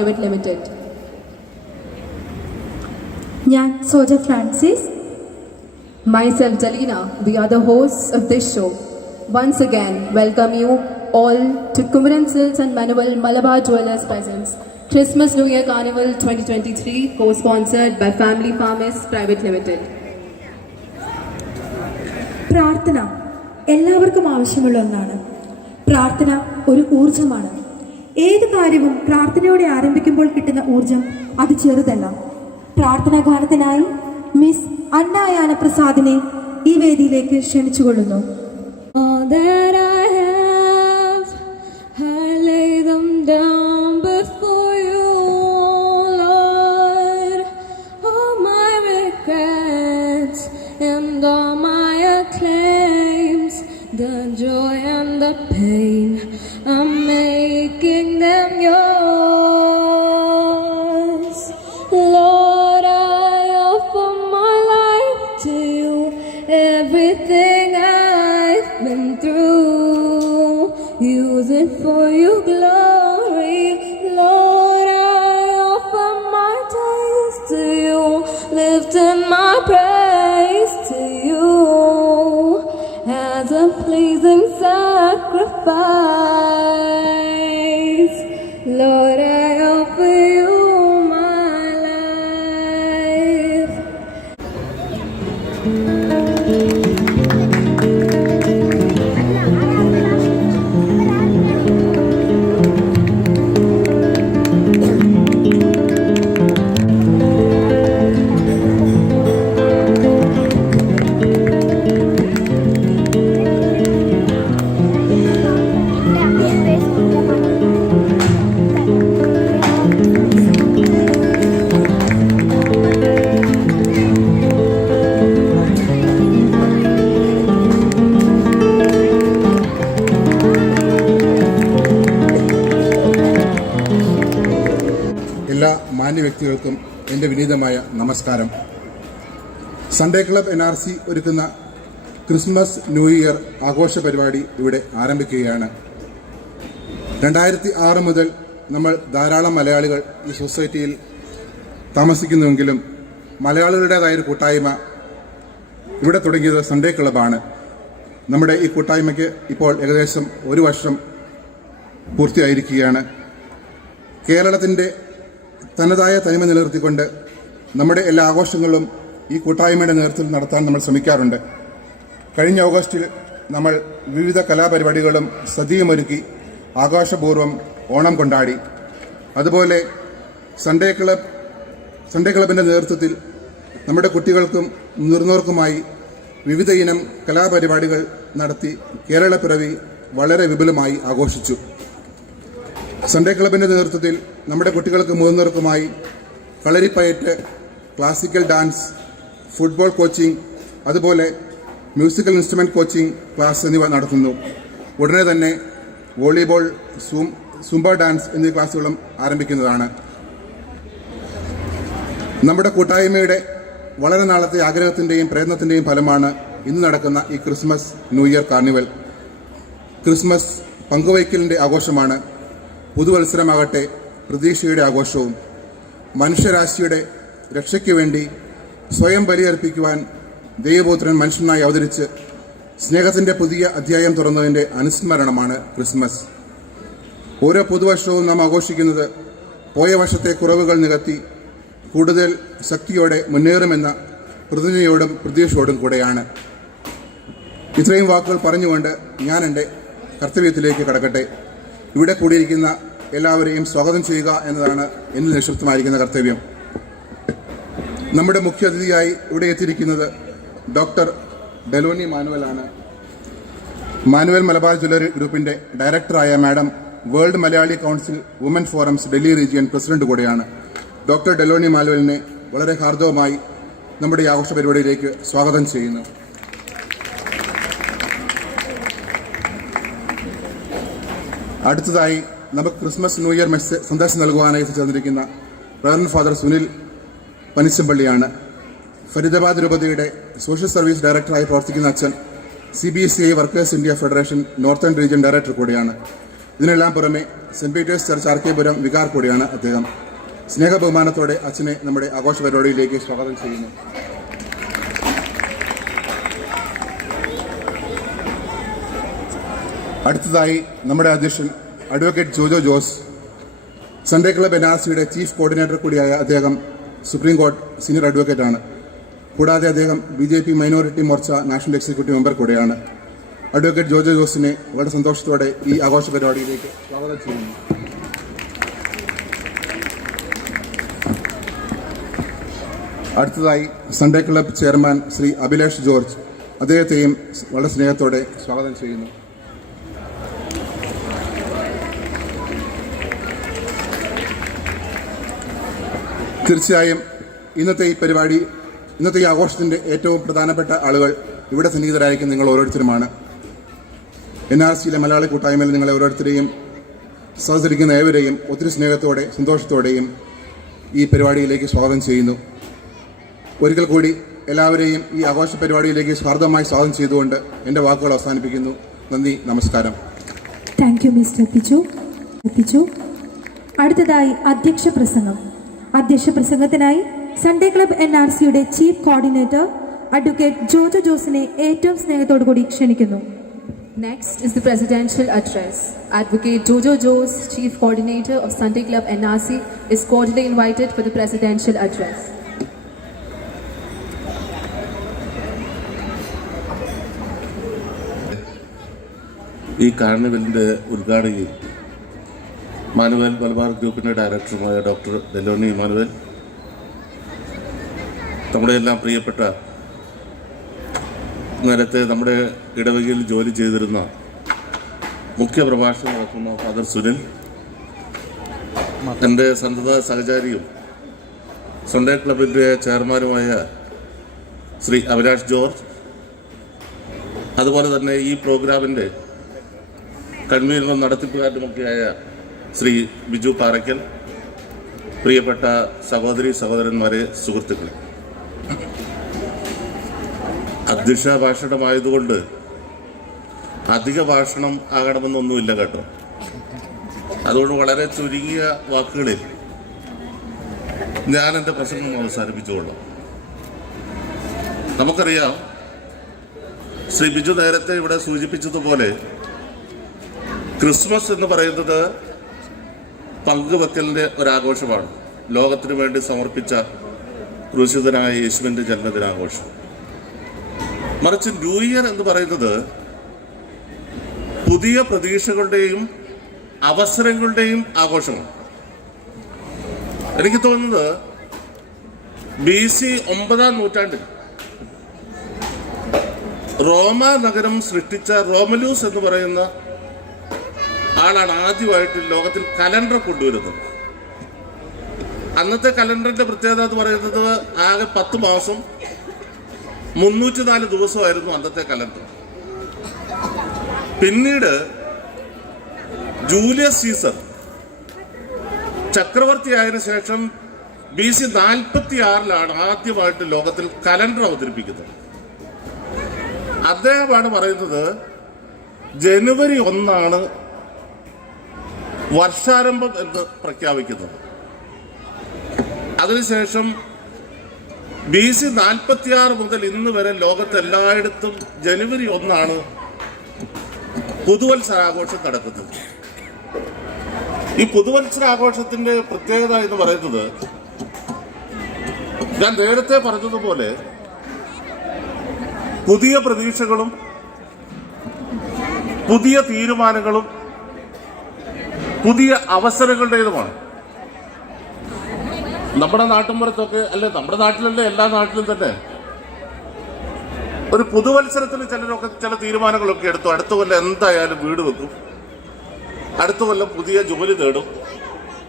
Private Limited. ഞാൻ Soja Francis. Myself, Jalina. We are the hosts of this show. Once again, welcome you all to Kumaran Silks and Manuel Malabar Jewelers presents Christmas New Year Carnival 2023, co-sponsored by Family Farmers Private Limited. പ്രാർത്ഥന എല്ലാവർക്കും ആവശ്യമുള്ള ഒന്നാണ്. പ്രാർത്ഥന ഒരു ഊർജമാണ്. ഏത് കാര്യവും പ്രാർത്ഥനയോടെ ആരംഭിക്കുമ്പോൾ കിട്ടുന്ന ഊർജം അത് ചെറുതല്ല. പ്രാർത്ഥനാ ഗാനത്തിനായി മിസ് അന്നായാന പ്രസാദിനെ ഈ വേദിയിലേക്ക് ക്ഷണിച്ചുകൊള്ളുന്നു. The joy and the pain, I'm making them yours. Lord, I offer my life to you, everything I've been through, use it for your glory. Lord, I offer my days to you, lifting my praise to you as a pleasing sacrifice. Lord, I offer you my life. എല്ലാ മാന്യ വ്യക്തികൾക്കും എൻ്റെ വിനീതമായ നമസ്കാരം. Sunday club NRC ഒരുക്കുന്ന Christmas new year ആഘോഷ പരിപാടി ഇവിടെ ആരംഭിക്കുകയാണ്. 2006 മുതൽ നമ്മൾ ധാരാളം മലയാളികൾ ഈ സൊസൈറ്റിയിൽ താമസിക്കുന്നുവെങ്കിലും മലയാളികളുടേതായൊരു കൂട്ടായ്മ ഇവിടെ തുടങ്ങിയത് സൺഡേ ക്ലബ്ബാണ്. നമ്മുടെ ഈ കൂട്ടായ്മയ്ക്ക് ഇപ്പോൾ ഏകദേശം 1 വർഷം പൂർത്തിയായിരിക്കുകയാണ്. കേരളത്തിൻ്റെ തനതായ തനിമ നിലനിർത്തിക്കൊണ്ട് നമ്മുടെ എല്ലാ ആഘോഷങ്ങളും ഈ കൂട്ടായ്മയുടെ നേതൃത്വത്തിൽ നടത്താൻ നമ്മൾ ശ്രമിക്കാറുണ്ട്. കഴിഞ്ഞ ഓഗസ്റ്റിൽ നമ്മൾ വിവിധ കലാപരിപാടികളും സദ്യയുമൊരുക്കി ആഘോഷപൂർവ്വം ഓണം കൊണ്ടാടി. അതുപോലെ സൺഡേ ക്ലബിൻ്റെ നേതൃത്വത്തിൽ നമ്മുടെ കുട്ടികൾക്കും മുതിർന്നവർക്കുമായി വിവിധ ഇനം കലാപരിപാടികൾ നടത്തി കേരളപ്പിറവി വളരെ വിപുലമായി ആഘോഷിച്ചു. സൺഡേ ക്ലബിൻ്റെ നേതൃത്വത്തിൽ നമ്മുടെ കുട്ടികൾക്ക് മുതിർന്നവർക്കുമായി kalaripayattu, classical dance, football coaching, അതുപോലെ മ്യൂസിക്കൽ ഇൻസ്ട്രുമെൻറ്റ് കോച്ചിങ് ക്ലാസ് എന്നിവ നടത്തുന്നു. ഉടനെ തന്നെ വോളിബോൾ, സുംബ ഡാൻസ് എന്നീ ക്ലാസ്സുകളും ആരംഭിക്കുന്നതാണ്. നമ്മുടെ കൂട്ടായ്മയുടെ വളരെ നാളത്തെ ആഗ്രഹത്തിൻ്റെയും പ്രയത്നത്തിൻ്റെയും ഫലമാണ് ഇന്ന് നടക്കുന്ന ഈ Christmas new year carnival. Christmas പങ്കുവയ്ക്കലിൻ്റെ ആഘോഷമാണ്. പുതുവത്സരമാകട്ടെ പ്രതീക്ഷയുടെ ആഘോഷവും. മനുഷ്യരാശിയുടെ രക്ഷയ്ക്ക് വേണ്ടി സ്വയം ബലിയർപ്പിക്കുവാൻ ദൈവപുത്രൻ മനുഷ്യനായി അവതരിച്ച് സ്നേഹത്തിൻ്റെ പുതിയ അധ്യായം തുറന്നതിൻ്റെ അനുസ്മരണമാണ് ക്രിസ്മസ്. ഓരോ പുതുവർഷവും നാം ആഘോഷിക്കുന്നത് പോയ വർഷത്തെ കുറവുകൾ നികത്തി കൂടുതൽ ശക്തിയോടെ മുന്നേറുമെന്ന പ്രതിജ്ഞയോടും പ്രതീക്ഷയോടും കൂടെയാണ്. ഇത്രയും വാക്കുകൾ പറഞ്ഞുകൊണ്ട് ഞാൻ എൻ്റെ കർത്തവ്യത്തിലേക്ക് കടക്കട്ടെ. ഇവിടെ കൂടിയിരിക്കുന്ന എല്ലാവരെയും സ്വാഗതം ചെയ്യുക എന്നതാണ് എന്നിൽ നിക്ഷിപ്തമായിരിക്കുന്ന കർത്തവ്യം. നമ്മുടെ മുഖ്യ അതിഥിയായി ഇവിടെ എത്തിയിരിക്കുന്നത് ഡോക്ടർ ഡെലോണി മാനുവലാണ്. മാനുവൽ മലബാർ ജ്വല്ലറി ഗ്രൂപ്പിൻ്റെ ഡയറക്ടറായ madam world Malayali council woman forums Delhi region president കൂടെയാണ്. ഡോക്ടർ ഡെലോണി മാനുവലിനെ വളരെ ഹാർദവമായി നമ്മുടെ ഈ ആഘോഷ പരിപാടിയിലേക്ക് സ്വാഗതം ചെയ്യുന്നു. അടുത്തതായി നമുക്ക് ക്രിസ്മസ് ന്യൂ ഇയർ സന്ദേശം നൽകുവാനായി ചേർന്നിരിക്കുന്ന റവറൻഡ് ഫാദർ സുനിൽ പനിച്ചമ്പള്ളിയാണ്. ഫരീദാബാദ് രൂപതയുടെ സോഷ്യൽ സർവീസ് ഡയറക്ടറായി പ്രവർത്തിക്കുന്ന അച്ഛൻ CBSI workers India federation northern region director കൂടിയാണ്. ഇതിനെല്ലാം പുറമെ സെന്റ് പീറ്റേഴ്സ് ചർച്ച് ആർക്കേപുരം വികാർ കൂടിയാണ് അദ്ദേഹം. സ്നേഹബഹുമാനത്തോടെ അച്ഛനെ നമ്മുടെ ആഘോഷ പരിപാടിയിലേക്ക് സ്വാഗതം ചെയ്യുന്നു. അടുത്തതായി നമ്മുടെ അധ്യക്ഷൻ advocate Jojo Jose, Sunday club NRCയുടെ ചീഫ് കോർഡിനേറ്റർ കൂടിയായ അദ്ദേഹം സുപ്രീം കോടതി സീനിയർ അഡ്വക്കേറ്റാണ്. കൂടാതെ അദ്ദേഹം BJP minority Morcha national executive member കൂടെയാണ്. അഡ്വക്കേറ്റ് ജോജോ ജോസിനെ വളരെ സന്തോഷത്തോടെ ഈ ആഘോഷ പരിപാടിയിലേക്ക് സ്വാഗതം ചെയ്യുന്നു. അടുത്തതായി Sunday club chairman Shri Abhilash George, അദ്ദേഹത്തെയും വളരെ സ്നേഹത്തോടെ സ്വാഗതം ചെയ്യുന്നു. തീർച്ചയായും ഇന്നത്തെ ഈ ആഘോഷത്തിൻ്റെ ഏറ്റവും പ്രധാനപ്പെട്ട ആളുകൾ ഇവിടെ സന്നിഹിതരായിരിക്കും നിങ്ങൾ ഓരോരുത്തരുമാണ്. NRCയിലെ മലയാളി കൂട്ടായ്മയിൽ നിങ്ങളെ ഓരോരുത്തരെയും സഹകരിക്കുന്ന ഏവരെയും ഒത്തിരി സ്നേഹത്തോടെ സന്തോഷത്തോടെയും ഈ പരിപാടിയിലേക്ക് സ്വാഗതം ചെയ്യുന്നു. ഒരിക്കൽ കൂടി എല്ലാവരെയും ഈ ആഘോഷ പരിപാടിയിലേക്ക് സ്വാഗതമായി സ്വാഗതം ചെയ്തുകൊണ്ട് എൻ്റെ വാക്കുകൾ അവസാനിപ്പിക്കുന്നു. നന്ദി, നമസ്കാരം. Thank you mister Pichu. അടുത്തതായി അധ്യക്ഷ പ്രസംഗത്തിനായി സൺഡേ ക്ലബ് NRCയുടെ ചീഫ് കോർഡിനേറ്റർ അഡ്വക്കേറ്റ് ജോജോ ജോസിനെ ഏറ്റവും സ്നേഹത്തോടു കൂടി ക്ഷണിക്കുന്നു. Next is the presidential address. Advocate Jojo Jose, Chief Coordinator of Sunday Club NRC, is cordially invited for the presidential address. ഈ കാർണിവലിൻ്റെ ഉദ്ഘാടകി മാനുവൽ മലബാർ ഗ്രൂപ്പിൻ്റെ ഡയറക്ടറുമായ ഡോക്ടർ ഡെലോണി മാനുവൽ, നമ്മുടെ എല്ലാം പ്രിയപ്പെട്ട നേരത്തെ നമ്മുടെ ഇടവകയിൽ ജോലി ചെയ്തിരുന്ന മുഖ്യ പ്രഭാഷണം നടത്തുന്ന ഫാദർ സുനിൽ, എൻ്റെ സന്തത സഹചാരിയും സൺഡേ ക്ലബിൻ്റെ ചെയർമാനുമായ ശ്രീ അഭിലാഷ് ജോർജ്, അതുപോലെ തന്നെ ഈ പ്രോഗ്രാമിൻ്റെ കൺവീനറും നടത്തിപ്പുകാരനുമൊക്കെയായ ശ്രീ ബിജു പാറയ്ക്കൽ, പ്രിയപ്പെട്ട സഹോദരന്മാരെ, സുഹൃത്തുക്കളെ, അധ്യക്ഷ ഭാഷണമായതുകൊണ്ട് അധിക ഭാഷണം ആകണമെന്നൊന്നുമില്ല കേട്ടോ. അതുകൊണ്ട് വളരെ ചുരുങ്ങിയ വാക്കുകളിൽ ഞാൻ എൻ്റെ പ്രസംഗം അവസാനിപ്പിച്ചുകൊള്ളാം. നമുക്കറിയാം, ശ്രീ ബിജു നേരത്തെ ഇവിടെ സൂചിപ്പിച്ചതുപോലെ ക്രിസ്മസ് എന്ന് പറയുന്നത് പങ്കുവെക്കലിൻ്റെ ഒരാഘോഷമാണ്. ലോകത്തിനു വേണ്ടി സമർപ്പിച്ച ക്രൂശിതനായ യേശുവിൻ്റെ ജന്മദിനാഘോഷം. മറിച്ച് ന്യൂ ഇയർ എന്ന് പറയുന്നത് പുതിയ പ്രതീക്ഷകളുടെയും അവസരങ്ങളുടെയും ആഘോഷമാണ്. എനിക്ക് തോന്നുന്നത് BC 9-ാം നൂറ്റാണ്ടിൽ റോമ നഗരം സൃഷ്ടിച്ച റോമലൂസ് എന്ന് പറയുന്ന ആളാണ് ആദ്യമായിട്ട് ലോകത്തിൽ കലണ്ടർ കൊണ്ടുവരുന്നത്. അന്നത്തെ കലണ്ടറിന്റെ പ്രത്യേകത എന്ന് പറയുന്നത് ആകെ 10 മാസം 304 ദിവസമായിരുന്നു അന്നത്തെ കലണ്ടർ. പിന്നീട് ജൂലിയസ് സീസർ ചക്രവർത്തിയായതിനു ശേഷം BC 46-ലാണ് ആദ്യമായിട്ട് ലോകത്തിൽ കലണ്ടർ അവതരിപ്പിക്കുന്നത്. അദ്ദേഹമാണ് പറയുന്നത് ജനുവരി 1 വർഷാരംഭം എന്ന് പ്രഖ്യാപിക്കുന്നത്. അതിനുശേഷം BC 46 മുതൽ ഇന്ന് വരെ ലോകത്തെല്ലായിടത്തും ജനുവരി 1 പുതുവത്സരാഘോഷം നടക്കുന്നത്. ഈ പുതുവത്സരാഘോഷത്തിന്റെ പ്രത്യേകത എന്ന് പറയുന്നത്, ഞാൻ നേരത്തെ പറഞ്ഞതുപോലെ പുതിയ പ്രതീക്ഷകളും പുതിയ തീരുമാനങ്ങളും പുതിയ അവസരങ്ങളുടേതുമാണ്. നമ്മുടെ നാട്ടിൻപുറത്തൊക്കെ, അല്ലെ നമ്മുടെ നാട്ടിലല്ലേ, എല്ലാ നാട്ടിലും തന്നെ ഒരു പുതുവത്സരത്തിൽ ചിലരൊക്കെ ചില തീരുമാനങ്ങളൊക്കെ എടുത്തു. അടുത്ത കൊല്ലം എന്തായാലും വീട് വെക്കും, അടുത്ത കൊല്ലം പുതിയ ജോലി നേടും.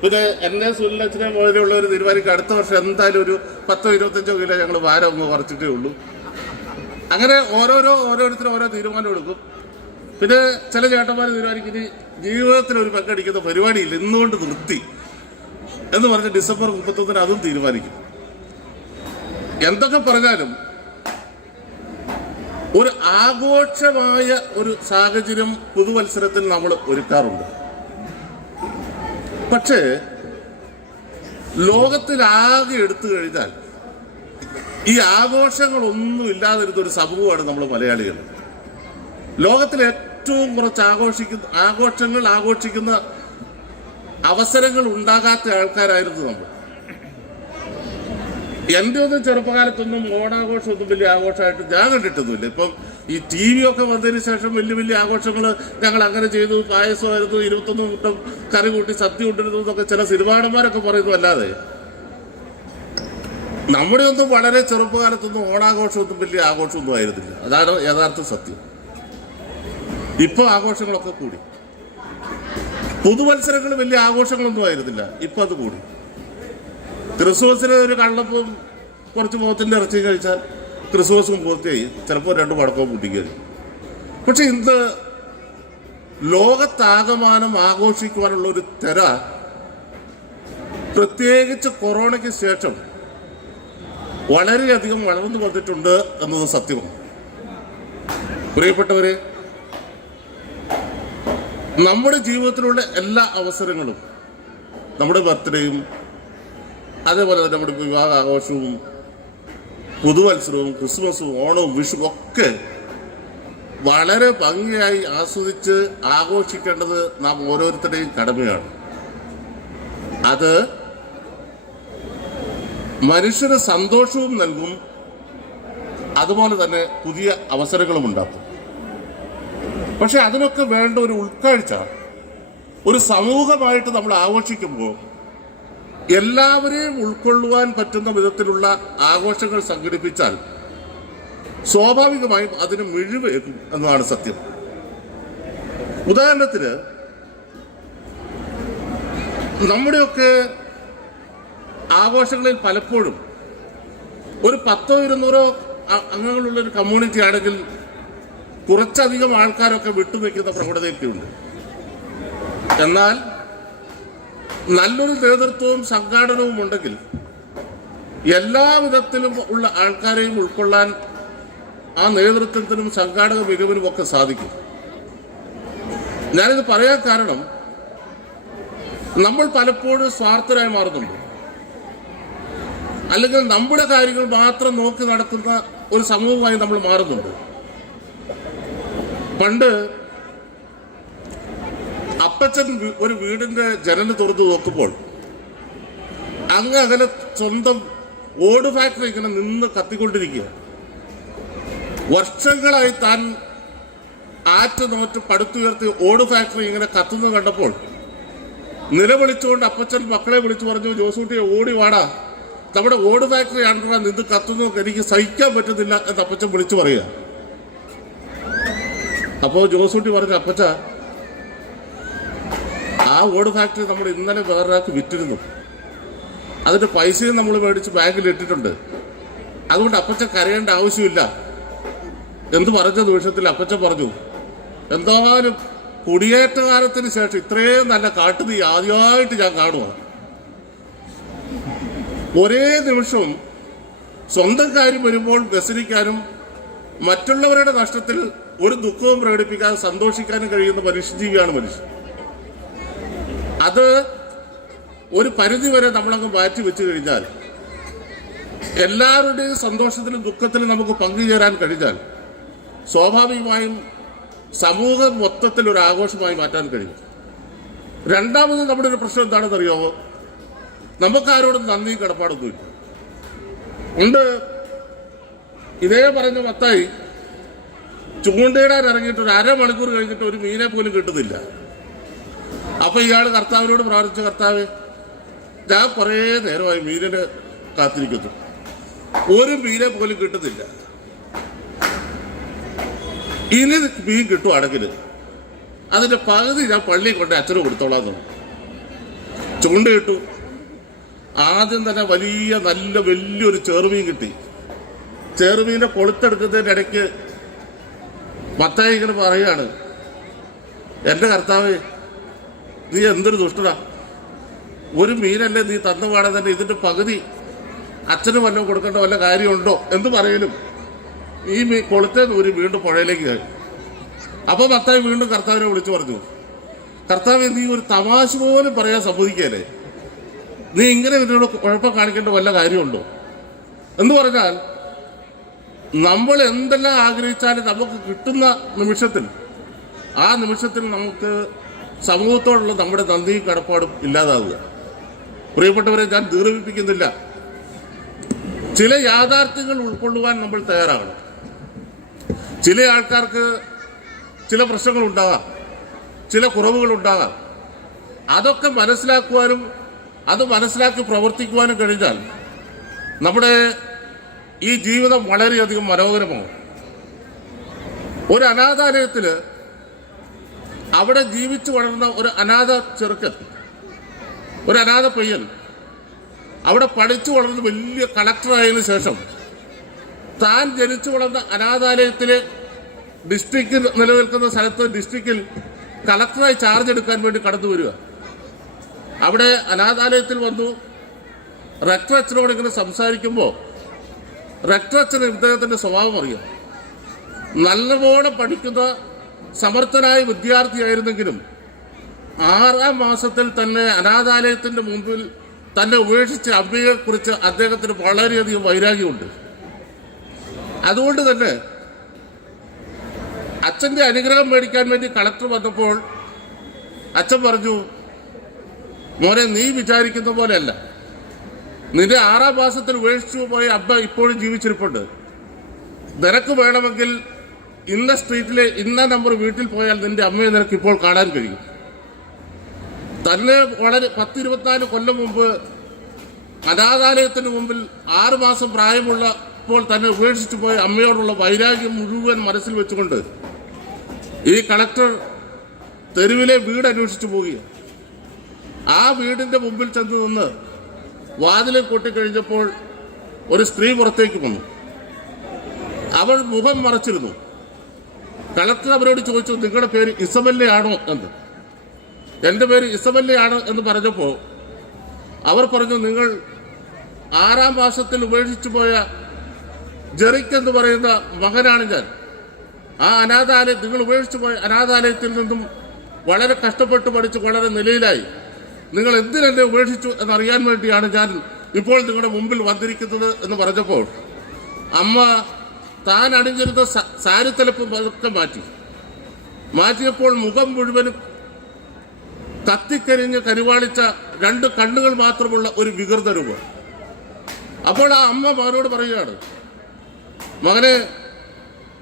പിന്നെ എന്നെ സുനിലച്ഛനെ പോലെയുള്ള ഒരു തീരുമാനിക്കും അടുത്ത വർഷം എന്തായാലും ഒരു 10-25 കിലോ ഞങ്ങൾ ഭാരം ഒന്ന് കുറച്ചിട്ടേ ഉള്ളൂ. അങ്ങനെ ഓരോരുത്തരും ഓരോ തീരുമാനം എടുക്കും. പിന്നെ ചില ചേട്ടന്മാർ തീരുമാനിക്കും ജീവിതത്തിൽ ഒരു പങ്കെടുക്കുന്ന പരിപാടിയില്ല, ഇന്നുകൊണ്ട് നിർത്തി എന്ന് പറഞ്ഞ് ഡിസംബർ 31 അതും തീരുമാനിക്കും. എന്തൊക്കെ പറഞ്ഞാലും ഒരു ആഘോഷമായ ഒരു സാഹചര്യം പുതുവത്സരത്തിൽ നമ്മൾ ഒരുക്കാറുണ്ട്. പക്ഷേ ലോകത്തിലാകെ എടുത്തു കഴിഞ്ഞാൽ ഈ ആഘോഷങ്ങളൊന്നും ഇല്ലാതിരുന്ന ഒരു സമൂഹമാണ് നമ്മൾ മലയാളികൾ. ലോകത്തിൽ ഏറ്റവും കുറച്ച് ആഘോഷങ്ങൾ ആഘോഷിക്കുന്ന അവസരങ്ങൾ ഉണ്ടാകാത്ത ആൾക്കാരായിരുന്നു നമ്മൾ. എൻ്റെ ഒന്നും ചെറുപ്പകാലത്തൊന്നും ഓണാഘോഷമൊന്നും വലിയ ആഘോഷമായിട്ട് ഞാൻ കണ്ടിട്ടൊന്നുമില്ല. ഇപ്പം ഈ ടി വി ഒക്കെ വന്നതിന് ശേഷം വലിയ വലിയ ആഘോഷങ്ങൾ ഞങ്ങൾ അങ്ങനെ ചെയ്തു, പായസമായിരുന്നു, 21 കൂട്ടം കറി കൂട്ടി സദ്യ കൊണ്ടിരുന്നു എന്നൊക്കെ ചില സിനിമാടന്മാരൊക്കെ പറയുന്നു. അല്ലാതെ നമ്മുടെ ഒന്നും വളരെ ചെറുപ്പകാലത്തൊന്നും ഓണാഘോഷമൊന്നും വലിയ ആഘോഷമൊന്നും ആയിരുന്നില്ല. അതാണ് യഥാർത്ഥ സത്യം. ഇപ്പൊ ആഘോഷങ്ങളൊക്കെ കൂടി. പുതുവത്സരങ്ങൾ വലിയ ആഘോഷങ്ങളൊന്നും ആയിരുന്നില്ല, ഇപ്പൊ അത് കൂടി. ക്രിസ്മസിന് ഒരു കള്ളപ്പും കുറച്ച് പോത്തിന്റെ ഇറച്ചി കഴിച്ചാൽ ക്രിസ്മസും പൂർത്തിയായി, ചിലപ്പോൾ 2 പടക്കവും പൊട്ടിക്കരുത്. പക്ഷെ ഇന്ന് ലോകത്താകമാനം ആഘോഷിക്കുവാനുള്ള ഒരു തെര, പ്രത്യേകിച്ച് കൊറോണയ്ക്ക് ശേഷം വളരെയധികം വളർന്നു വന്നിട്ടുണ്ട് എന്നത് സത്യമാണ്. പ്രിയപ്പെട്ടവരെ, നമ്മുടെ ജീവിതത്തിലുള്ള എല്ലാ അവസരങ്ങളും, നമ്മുടെ ബർത്ത്ഡേയും അതേപോലെ തന്നെ നമ്മുടെ വിവാഹ ആഘോഷവും പുതുവത്സരവും ക്രിസ്മസും ഓണവും വിഷുവും ഒക്കെ വളരെ ഭംഗിയായി ആസ്വദിച്ച് ആഘോഷിക്കേണ്ടത് നാം ഓരോരുത്തരുടെയും കടമയാണ്. അത് മനുഷ്യന് സന്തോഷവും നൽകും, അതുപോലെ തന്നെ പുതിയ അവസരങ്ങളും ഉണ്ടാക്കും. പക്ഷെ അതിനൊക്കെ വേണ്ട ഒരു ഉൾക്കാഴ്ച ഒരു സമൂഹമായിട്ട് നമ്മൾ ആഘോഷിക്കുമ്പോൾ എല്ലാവരെയും ഉൾക്കൊള്ളുവാൻ പറ്റുന്ന വിധത്തിലുള്ള ആഘോഷങ്ങൾ സംഘടിപ്പിച്ചാൽ സ്വാഭാവികമായും അതിന് മിഴിവേക്കും എന്നതാണ് സത്യം. ഉദാഹരണത്തിന്, നമ്മുടെയൊക്കെ ആഘോഷങ്ങളിൽ പലപ്പോഴും ഒരു 10-200 അംഗങ്ങളുള്ള ഒരു കമ്മ്യൂണിറ്റി ആണെങ്കിൽ കുറച്ചധികം ആൾക്കാരൊക്കെ വിട്ടുനിൽക്കുന്ന പ്രവണതയൊക്കെയുണ്ട്. എന്നാൽ നല്ലൊരു നേതൃത്വവും സംഘാടനവും ഉണ്ടെങ്കിൽ എല്ലാ വിധത്തിലും ഉള്ള ആൾക്കാരെയും ഉൾക്കൊള്ളാൻ ആ നേതൃത്വത്തിനും സംഘാടക മികവിനും ഒക്കെ സാധിക്കും. ഞാനിത് പറയാൻ കാരണം, നമ്മൾ പലപ്പോഴും സ്വാർത്ഥരായി മാറുന്നുണ്ട്, അല്ലെങ്കിൽ നമ്മുടെ കാര്യങ്ങൾ മാത്രം നോക്കി നടത്തുന്ന ഒരു സമൂഹമായി നമ്മൾ മാറുന്നുണ്ട്. പണ്ട് അപ്പച്ചൻ ഒരു വീടിന്റെ ജനൽ തുറന്നു നോക്കുമ്പോൾ അങ്ങ് അകലെ സ്വന്തം ഓട് ഫാക്ടറി ഇങ്ങനെ നിന്ന് കത്തിക്കൊണ്ടിരിക്കുക. വർഷങ്ങളായി താൻ ആറ്റ് നോറ്റ് പടുത്തുയർത്തി ഓട് ഫാക്ടറി ഇങ്ങനെ കത്തുന്നത് കണ്ടപ്പോൾ നിലവിളിച്ചുകൊണ്ട് അപ്പച്ചൻ മക്കളെ വിളിച്ചു പറഞ്ഞു, ജോസൂട്ടിയെ ഓടി വാടാ, നമ്മുടെ ഓട് ഫാക്ടറി ആണ്ടാ നിന്ന് കത്തുന്നു, എനിക്ക് സഹിക്കാൻ പറ്റുന്നില്ല എന്ന് അപ്പച്ചൻ വിളിച്ചു പറയുക. അപ്പോൾ ജോസൂട്ടി പറഞ്ഞു, അപ്പച്ച, ആ ഓട് ഫാക്ടറി നമ്മൾ ഇന്നലെ വേറൊരാൾക്ക് വിറ്റിരുന്നു, അതിന്റെ പൈസയും നമ്മൾ മേടിച്ച് ബാങ്കിൽ ഇട്ടിട്ടുണ്ട്, അതുകൊണ്ട് അപ്പച്ച കരയേണ്ട ആവശ്യമില്ല എന്ന് പറഞ്ഞ നിമിഷത്തിൽ അപ്പച്ച പറഞ്ഞു, എന്തായാലും കുടിയേറ്റ കാലത്തിന് ശേഷം ഇത്രയും നല്ല കാട്ടുതീ ആദ്യമായിട്ട് ഞാൻ കാണുക. ഒരേ നിമിഷവും സ്വന്തം കാര്യം വരുമ്പോൾ വ്യസനിക്കാനും മറ്റുള്ളവരുടെ നഷ്ടത്തിൽ ഒരു ദുഃഖവും പ്രകടിപ്പിക്കാതെ സന്തോഷിക്കാനും കഴിയുന്ന മനുഷ്യജീവിയാണ് മനുഷ്യൻ. അത് ഒരു പരിധിവരെ നമ്മളങ്ങ് മാറ്റി വെച്ചു കഴിഞ്ഞാൽ, എല്ലാവരുടെയും സന്തോഷത്തിലും ദുഃഖത്തിലും നമുക്ക് പങ്കുചേരാൻ കഴിഞ്ഞാൽ സ്വാഭാവികമായും സമൂഹം മൊത്തത്തിൽ ഒരു ആഘോഷമായി മാറ്റാൻ കഴിയും. രണ്ടാമത് നമ്മുടെ ഒരു പ്രശ്നം എന്താണെന്ന് അറിയാമോ? നമുക്കാരോടും നന്ദി കടപ്പാടൊന്നുമില്ല. ഉണ്ട്, ഇതേ പറഞ്ഞ മത്തായി ചൂണ്ടയിടാൻ ഇറങ്ങിയിട്ട് ഒരു 1/2 മണിക്കൂർ കഴിഞ്ഞിട്ട് ഒരു മീനെ പോലും കിട്ടുന്നില്ല. അപ്പൊ ഇയാൾ കർത്താവിനോട് പ്രാർത്ഥിച്ച, കർത്താവ്, ഞാൻ കുറേ നേരമായി മീനിനെ കാത്തിരിക്കുന്നു, ഒരു മീനെ പോലും കിട്ടുന്നില്ല, ഇനി മീൻ കിട്ടുവാണെങ്കിൽ അതിന്റെ പകുതി ഞാൻ പള്ളിയിൽ കൊണ്ട് അച്ഛന് കൊടുത്തോളാം എന്ന്. ചൂണ്ടയിട്ടു. ആദ്യം തന്നെ വലിയൊരു ചെറുമീൻ കിട്ടി. ചെറുമീനെ കൊളുത്തെടുക്കുന്നതിൻ്റെ ഇടയ്ക്ക് മത്തായി ഇങ്ങനെ പറയാണ്, എൻ്റെ കർത്താവേ, നീ എന്തൊരു ദുഷ്ടനാ, ഒരു മീനല്ലേ നീ തന്നു പാടാൻ തന്നെ ഇതിന്റെ പകുതി അച്ഛന് വല്ലതും കൊടുക്കേണ്ട വല്ല കാര്യമുണ്ടോ എന്ന് പറയലും ഈ കൊളുത്തേന്ന് ഒരു വീണ്ടും പുഴയിലേക്ക് കയറി. അപ്പൊ മത്തായി വീണ്ടും കർത്താവിനെ വിളിച്ചു പറഞ്ഞു, കർത്താവെ, നീ ഒരു തമാശ പോലും പറയാൻ സമ്മതിക്കല്ലേ? നീ ഇങ്ങനെ ഇതിനോട് കുഴപ്പം കാണിക്കേണ്ട വല്ല കാര്യമുണ്ടോ എന്ന് പറഞ്ഞാൽ, നമ്മൾ എന്തെല്ലാം ആഗ്രഹിച്ചാലും നമുക്ക് കിട്ടുന്ന നിമിഷത്തിൽ, ആ നിമിഷത്തിൽ നമുക്ക് സമൂഹത്തോടുള്ള നമ്മുടെ നന്ദിയും കടപ്പാടും ഇല്ലാതാവുക. പ്രിയപ്പെട്ടവരെ, ഞാൻ ദീർഘിപ്പിക്കുന്നില്ല. ചില യാഥാർത്ഥ്യങ്ങൾ ഉൾക്കൊള്ളുവാൻ നമ്മൾ തയ്യാറാകണം. ചില ആൾക്കാർക്ക് ചില പ്രശ്നങ്ങളുണ്ടാകാം, ചില കുറവുകളുണ്ടാകാം. അതൊക്കെ മനസ്സിലാക്കുവാനും അത് മനസ്സിലാക്കി പ്രവർത്തിക്കുവാനും കഴിഞ്ഞാൽ നമ്മുടെ ഈ ജീവിതം വളരെയധികം മനോഹരമാവും. ഒരു അനാഥാലയത്തിൽ അവിടെ ജീവിച്ചു വളർന്ന ഒരു അനാഥ ചെറുക്കൻ, ഒരു അനാഥ പയ്യൻ അവിടെ പഠിച്ചു വളർന്ന് വലിയ കളക്ടറായതിനു ശേഷം താൻ ജനിച്ചു വളർന്ന അനാഥാലയത്തിലെ ഡിസ്ട്രിക്റ്റ് നിലനിൽക്കുന്ന സ്ഥലത്ത് ഡിസ്ട്രിക്റ്റിൽ കളക്ടറായി ചാർജ് എടുക്കാൻ വേണ്ടി കടന്നു വരിക. അവിടെ അനാഥാലയത്തിൽ വന്നു റെക്ടർ അച്ഛനോട് ഇങ്ങനെ സംസാരിക്കുമ്പോൾ റെക്ടർ അച്ഛന് ഇദ്ദേഹത്തിൻ്റെ സ്വഭാവം അറിയാം. നല്ലപോലെ പഠിക്കുന്ന സമർത്ഥനായ വിദ്യാർത്ഥിയായിരുന്നെങ്കിലും 6-ാം മാസത്തിൽ തന്നെ അനാഥാലയത്തിൻ്റെ മുമ്പിൽ തന്നെ ഉപേക്ഷിച്ച അമ്മയെക്കുറിച്ച് അദ്ദേഹത്തിന് വളരെയധികം വൈരാഗ്യമുണ്ട്. അതുകൊണ്ട് തന്നെ അച്ഛൻ്റെ അനുഗ്രഹം മേടിക്കാൻ വേണ്ടി കളക്ടർ വന്നപ്പോൾ അച്ഛൻ പറഞ്ഞു, മോനെ, നീ വിചാരിക്കുന്ന പോലെയല്ല. നിന്റെ 6-ാം മാസത്തിൽ ഉപേക്ഷിച്ചു പോയ അമ്മ ഇപ്പോഴും ജീവിച്ചിരിപ്പുണ്ട്. നിനക്ക് വേണമെങ്കിൽ ഇന്ന സ്ട്രീറ്റിലെ ഇന്ന നമ്പർ വീട്ടിൽ പോയാൽ നിന്റെ അമ്മയെ നിനക്ക് ഇപ്പോൾ കാണാൻ കഴിയും. തന്നെ വളരെ 10-24 കൊല്ലം മുമ്പ് അനാഥാലയത്തിന് മുമ്പിൽ 6 മാസം പ്രായമുള്ളപ്പോൾ തന്നെ ഉപേക്ഷിച്ചു പോയ അമ്മയോടുള്ള വൈരാഗ്യം മുഴുവൻ മനസ്സിൽ വെച്ചുകൊണ്ട് ഈ കളക്ടർ തെരുവിലെ വീട് അന്വേഷിച്ചു പോവുകയാണ്. ആ വീടിന്റെ മുമ്പിൽ ചെന്ന് നിന്ന് വാതിലിൽ കൊട്ടിക്കഴിഞ്ഞപ്പോൾ ഒരു സ്ത്രീ പുറത്തേക്ക് വന്നു. അവൾ മുഖം മറച്ചിരുന്നു. കളക്ടർ അവരോട് ചോദിച്ചു, നിങ്ങളുടെ പേര് ഇസബല്ലയാണോ എന്ന്. എൻ്റെ പേര് ഇസബല്ലയാണ് എന്ന് പറഞ്ഞപ്പോൾ അവർ പറഞ്ഞു, നിങ്ങൾ 6-ാം മാസത്തിൽ ഉപേക്ഷിച്ചു പോയ ജെറിക് എന്ന് പറയുന്ന മകനാണ് ഞാൻ. ആ അനാഥാലയം, നിങ്ങൾ ഉപേക്ഷിച്ചു പോയ അനാഥാലയത്തിൽ നിന്നും വളരെ കഷ്ടപ്പെട്ട് പഠിച്ച് വളരെ നിലയിലായി. നിങ്ങൾ എന്തിനെന്നെ ഉപേക്ഷിച്ചു എന്നറിയാൻ വേണ്ടിയാണ് ഞാൻ ഇപ്പോൾ നിങ്ങളുടെ മുമ്പിൽ വന്നിരിക്കുന്നത് എന്ന് പറഞ്ഞപ്പോൾ അമ്മ താൻ അണിഞ്ഞിരുന്ന സാരിത്തലപ്പ് പതുക്കെ മാറ്റിയപ്പോൾ മുഖം മുഴുവനും കത്തിക്കരിഞ്ഞ് കരുവാളിച്ച 2 കണ്ണുകൾ മാത്രമുള്ള ഒരു വികൃത രൂപം. അപ്പോൾ ആ അമ്മ മകനോട് പറയുകയാണ്, മകനെ,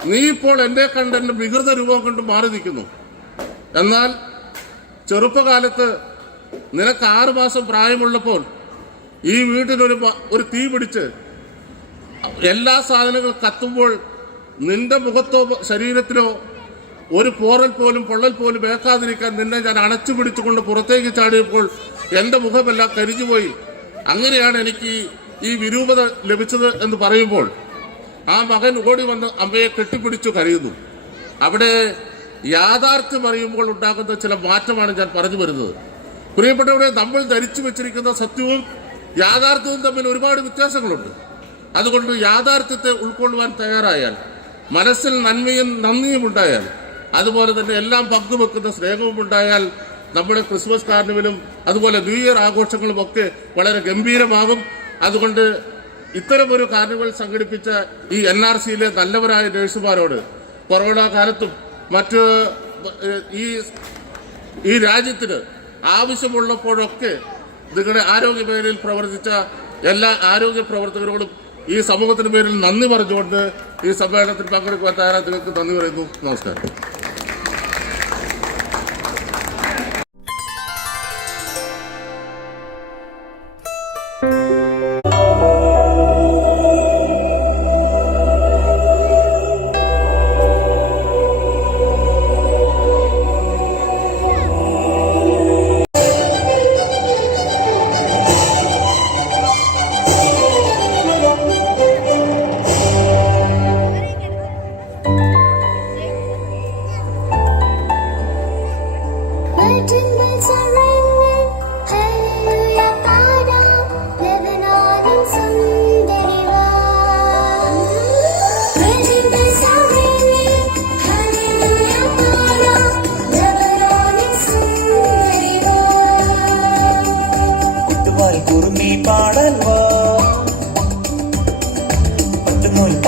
നീ ഇപ്പോൾ എന്നെ കണ്ട് എൻ്റെ വികൃത രൂപം കൊണ്ട് മാറി നിൽക്കുന്നു. എന്നാൽ ചെറുപ്പകാലത്ത് നിനക്ക് 6 മാസം പ്രായമുള്ളപ്പോൾ ഈ വീട്ടിലൊരു തീ പിടിച്ച് എല്ലാ സാധനങ്ങളും കത്തുമ്പോൾ നിന്റെ മുഖത്തോ ശരീരത്തിലോ ഒരു പൊള്ളൽ പോലും വേക്കാതിരിക്കാൻ നിന്നെ ഞാൻ അണച്ചു പിടിച്ചുകൊണ്ട് പുറത്തേക്ക് ചാടിയപ്പോൾ എൻ്റെ മുഖമെല്ലാം കരിഞ്ഞുപോയി. അങ്ങനെയാണ് എനിക്ക് ഈ വിരൂപത ലഭിച്ചത് എന്ന് പറയുമ്പോൾ ആ മകൻ ഓടി വന്ന് അമ്മയെ കെട്ടിപ്പിടിച്ചു കരയുന്നു. അവിടെ യാഥാർത്ഥ്യം അറിയുമ്പോൾ ഉണ്ടാകുന്ന ചില മാറ്റമാണ് ഞാൻ പറഞ്ഞു വരുന്നത്. പ്രിയപ്പെട്ടവരെ, നമ്മൾ ധരിച്ചു വെച്ചിരിക്കുന്ന സത്യവും യാഥാർത്ഥ്യവും തമ്മിൽ ഒരുപാട് വ്യത്യാസങ്ങളുണ്ട്. അതുകൊണ്ട് യാഥാർത്ഥ്യത്തെ ഉൾക്കൊള്ളുവാൻ തയ്യാറായാൽ, മനസ്സിൽ നന്മയും നന്ദിയും ഉണ്ടായാൽ, അതുപോലെ തന്നെ എല്ലാം പങ്കുവെക്കുന്ന സ്നേഹവും ഉണ്ടായാൽ നമ്മുടെ ക്രിസ്മസ് കാർണിവലും അതുപോലെ ന്യൂ ഇയർ ആഘോഷങ്ങളും ഒക്കെ വളരെ ഗംഭീരമാകും. അതുകൊണ്ട് ഇത്തരമൊരു കാർണിവൽ സംഘടിപ്പിച്ച ഈ NRCയിലെ നല്ലവരായ നഴ്സുമാരോട് കൊറോണ കാലത്തും മറ്റ് ഈ രാജ്യത്തിന് ആവശ്യമുള്ളപ്പോഴൊക്കെ നിങ്ങളുടെ ആരോഗ്യ മേഖലയിൽ പ്രവർത്തിച്ച എല്ലാ ആരോഗ്യ പ്രവർത്തകരോടും ഈ സമൂഹത്തിന് പേരിൽ നന്ദി പറഞ്ഞുകൊണ്ട് ഈ സമ്മേളനത്തിൽ പങ്കെടുക്കുവാൻ തയ്യാറായ നിങ്ങൾക്ക് നന്ദി പറയുന്നു. നമസ്കാരം.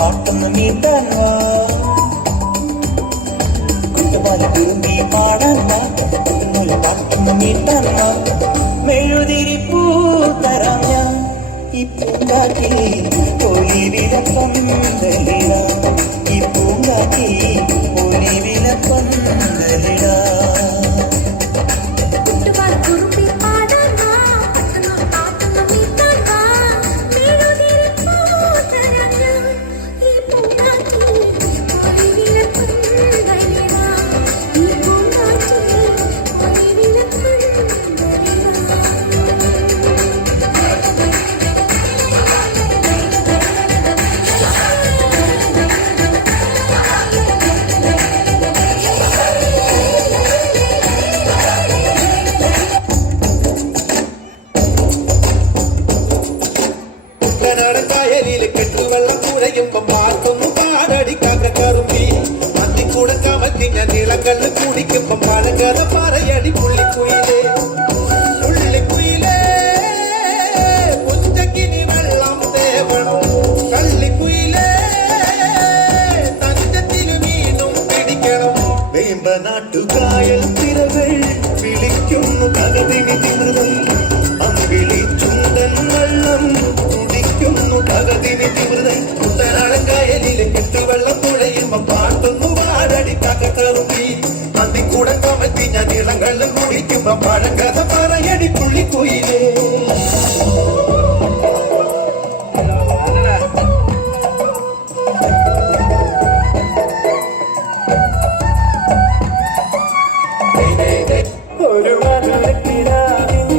പാട്ടൊന്ന് നീട്ടാൻ വാ കുട്ടുപാല കുറുമ്പി പാടാൻ വാ കുട്ടുനൂല് പാട്ടൊന്ന് നീട്ടാൻ വാ മെഴുതിരി പൂ തരാം ഞാൻ ഈ പൂങ്കാറ്റിൽ ഒലിവില പന്തലിട ഈ പൂങ്കാറ്റിൽ ഒലിവില പന്തലിട കായലിൽ കെട്ടുവെള്ളം കുഴയുമ്പം പാട്ടൊന്നു പാടടിക്കാറുമ്പി അന്തിക്കൂടെ കമത്തി ഞാൻ നിളങ്കല്ല് കുടിക്കുമ്പം പഴങ്കഥ പറയടി പുള്ളിക്കുയിലേ പുള്ളിക്കുയിലേ പുഞ്ചക്കിനി വെള്ളം തേവണം കള്ളിക്കുയിലേ തഞ്ചത്തിനു മീനും പിടിക്കണം വേമ്പ നാട്ടുകായൽ തിരകൾ വിളിക്കുന്നു കകതിനി തിമൃതം അമ്പിളി ചുണ്ടൻ വെള്ളം കുടിക്കുന്നു കകതിനി തിമൃതം കുട്ടനാടൻകായലിലെ കെട്ടുവെള്ളം പുഴയുമ്പോ പാട്ടൊന്നു പാടടി കറുമ്പി അന്തിക്കൂടെ കമത്തി ഞാൻ ഇളങ്കള്ളും കുടിക്കുമ്പോ പഴങ്കഥ പറയടി പുള്ളിക്കുയിലേ ഒരു മധുരക്കിടാവിൻ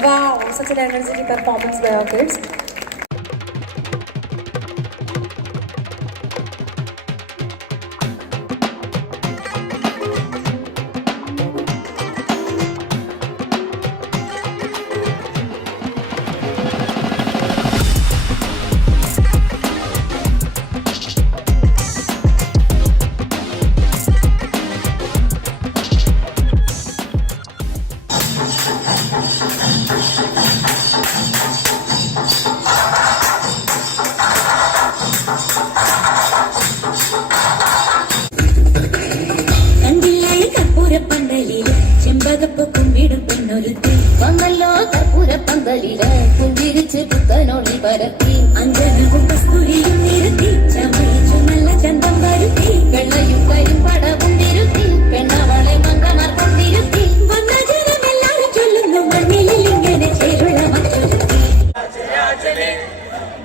Wow, such an energetic performance by our kids. കണ്ടില്ലായി കർപ്പൂരപ്പന്തലില് ചെമ്പകപ്പ് കുമ്പിടും പെണ്ണൊരുത്തി വന്നല്ലോ കർപ്പൂരപ്പന്തലില് പുഞ്ചിരിച്ച് പുത്തനോളി പരത്തി അഞ്ജനവും കസ്തൂരിയും നിരത്തി ചമയിച്ചു നല്ല ചന്തം വരുത്തി വെള്ളയും കരിം പടവും തിരുത്തി പെണ്ണവളെ മങ്കമാർ കൊണ്ടിരുത്തി വന്ന ജനമെല്ലാരും ചൊല്ലുന്നു മണ്ണിലിൽ ഇങ്ങനെ ചേരുള്ള മറ്റൊരുത്തി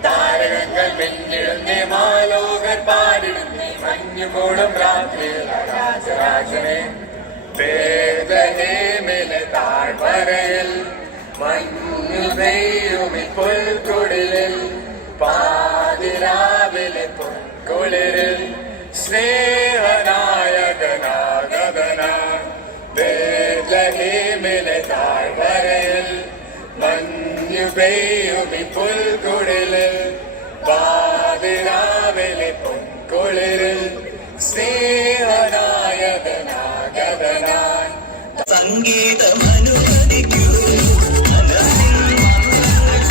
താരകങ്ങൾ പിന്നിടുന്നേ മാലോകർ പാടിടുന്നേ മഞ്ഞുമൂടും രാത്രി രാജരാജനെ വേദനേമിലെ താഴ്വരയിൽ മഞ്ഞു പെയ്യുമി പുൽക്കുടിലിൽ പാതിരാവിലെ പൊൻകുളിരിൽ സ്നേഹനായകനാഗതന വേദനേമിലെ താഴ്വരയിൽ മഞ്ഞു പെയ്യുമി പുൽക്കുടിലിൽ പാതിരാവിലെ പൊൻകുളിരിൽ സ്നേഹനായകനാഗതനാൻ സംഗീതം അനുവദിക്കൂ മനസ്സിൻ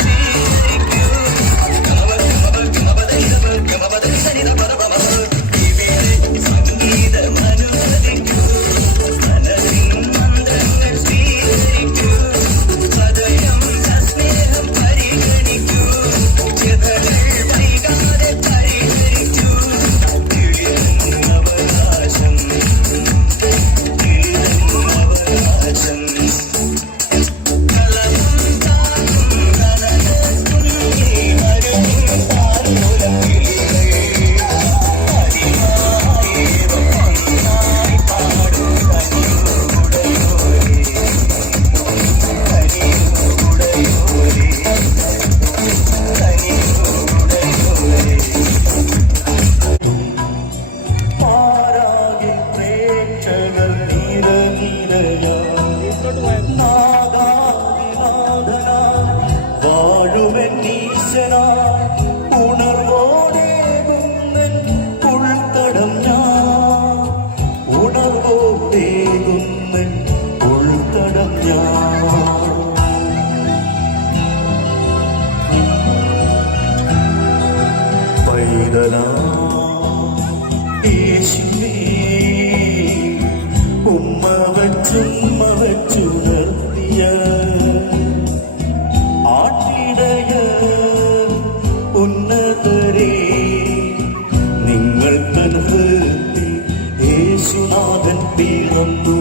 സ്വീകരിക്കൂ സംഗീതം അനുവദിക്കൂ മനസ്സിൻ മന്ത്രങ്ങൾ സ്വീകരിക്കൂ സദയം സസ്നേഹം പരിഗണിക്കൂ ചെതകൾ വൈകാതെ പരിഹരിക്കൂ അവകാശം പ്രേക്ഷകർ വാഴുവീശനായി ഉണർവോടേകുന്നൻ ഉൾത്തടം ഞാൻ ഉണർവോടേകുന്നൻ ഉൾത്തടം ഞാൻ പൈതലാ യേശുവേ ഉമ്മ വച്ചുണർത്തിയ ആട്ടിടയ ഉന്നതരേ നിങ്ങൾ തൻഹൃത്തിൽ യേശുനാഥൻ പിറന്നു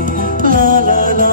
ലാലാ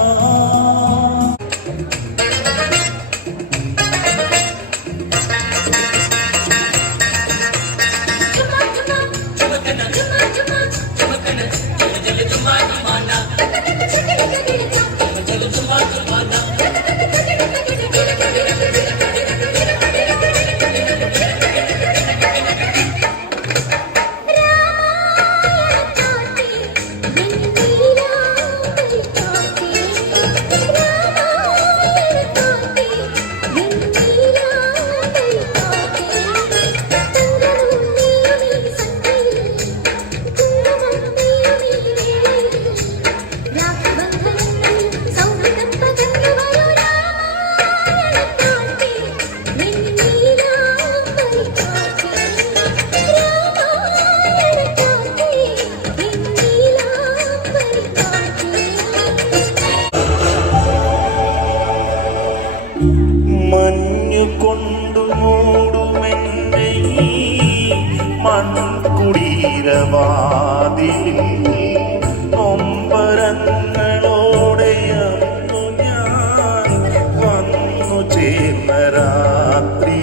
മഞ്ഞു കൊണ്ടു മൂടുമെന്റെ ഈ മൺകുടീരവാതിൽ നൊമ്പരങ്ങളോടെയന്നു ഞാൻ വന്നു ചേർന്ന രാത്രി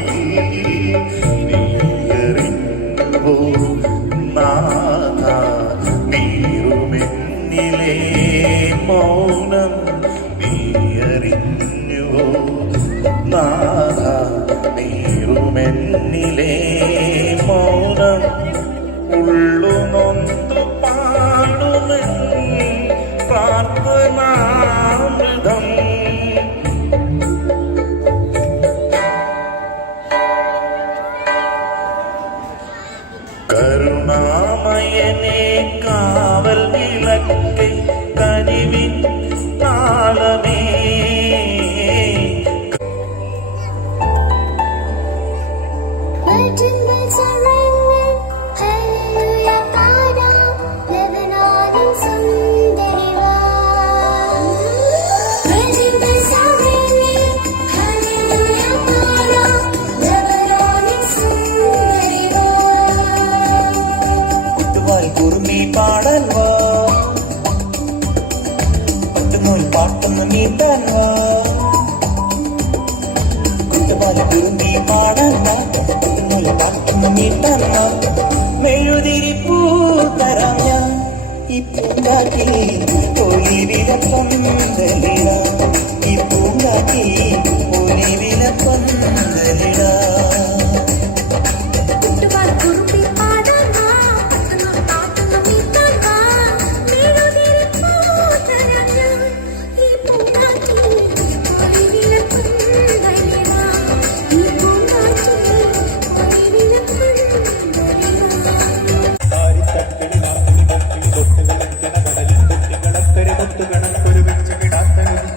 നീയറിഞ്ഞുവോ നാഥ നീറുമെന്നിലേ മൗനം നീയറിഞ്ഞുവോ നാഥ നീറുമെന്നിലേ മൗനം ഉള്ളുനൊന്തു പാടുമെൻ പ്രാർത്ഥനാമൃതം കരുണാമയനെ കാവൽ വിളക്കൈ കനിവിൻ താളമേ കുറുമി പാടാൻ വാ പട്ടുനൂൽ പാട്ടൊന്ന് നീട്ടാൻ വാ കുട്ടുപാൽ കുറുമി പാടാൻ വാ പട്ടുനൂൽ പാട്ടൊന്ന് നീട്ടാൻ വാ മെഴുതിരി പൂ തരാം ഞാൻ ഈ പൂങ്കാറ്റി ഒലിവിലപ്പന്തലിട ഈ പൂങ്കാറ്റി ഒലിവിലപ്പന്തലിട ഒരുമിച്ച് വിടാത്ത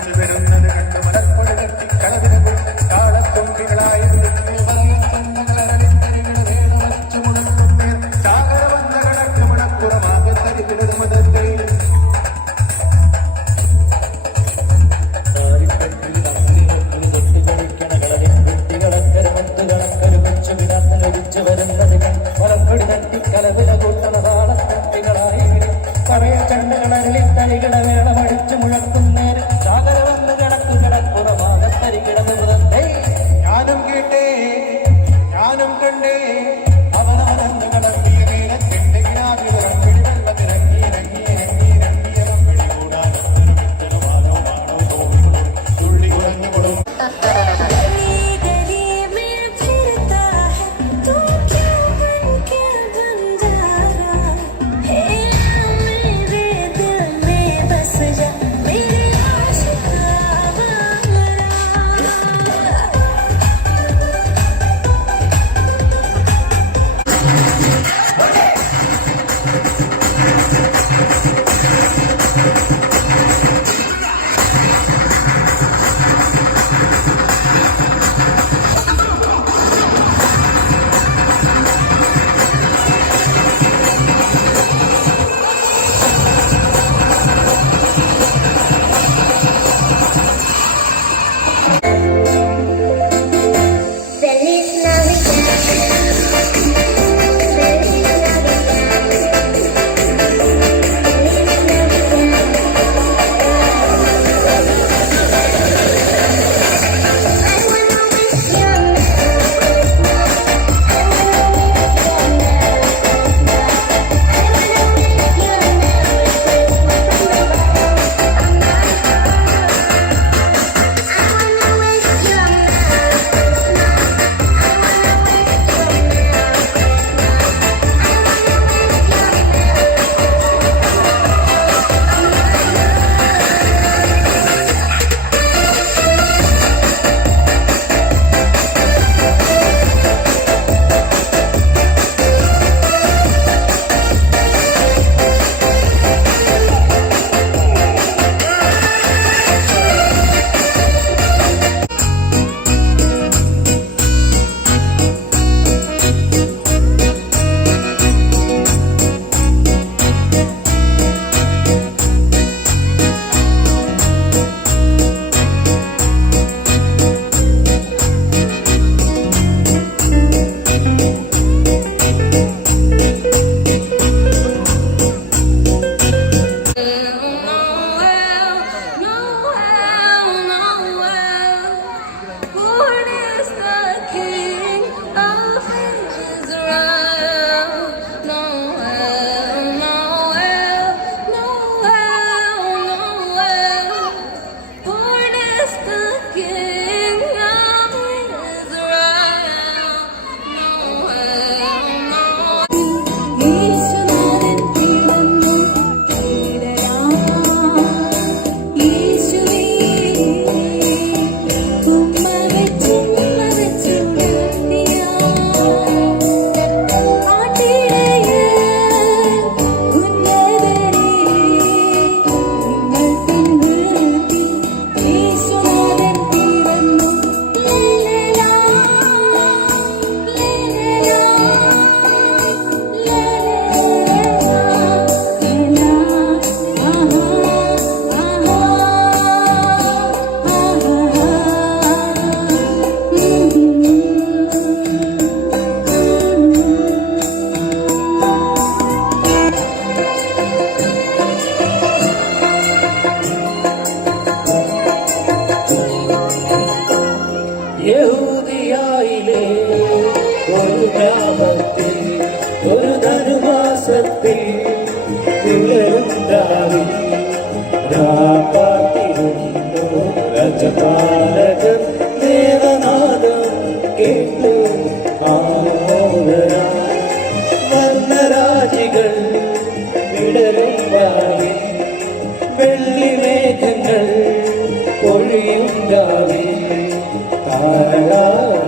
പൊഴിയുണ്ടാവേ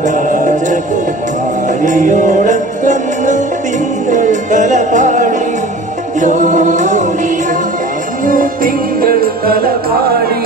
രാജകുമാരിയോടത്തന്ന് തിങ്കൾ കലപാടി അന്നു തിങ്കൾ കലപാടി